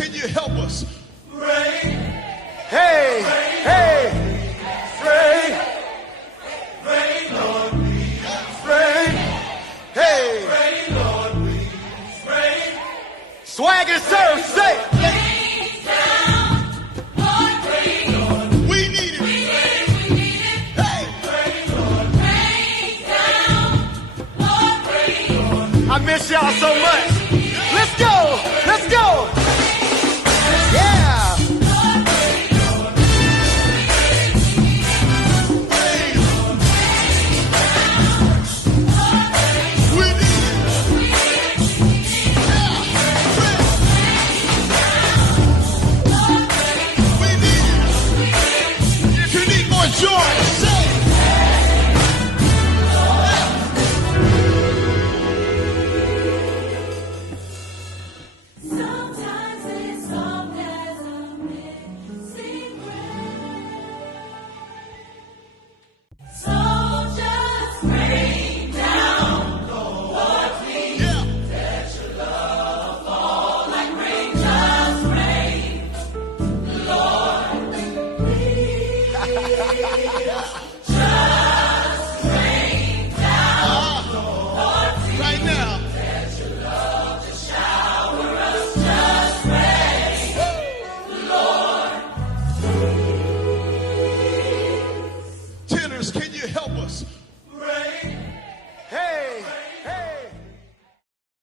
can you help us? Rain, Hey, hey, rain, rain, Lord, please. rain, hey. Rain, Lord, please. Rain, Swag and surf, say. We need it. Hey, I miss y'all so much. Let's go, let's go. Yeah. we need it. We need it. If you need more joy, say. Sometimes it's soft as a missing so just rain down, Lord, please. Yeah. Let your love fall like rain, just rain, Lord, please. Just rain down, Lord, please. Right now. Let your love just shower us, just rain, Lord. Tenors, can you help us?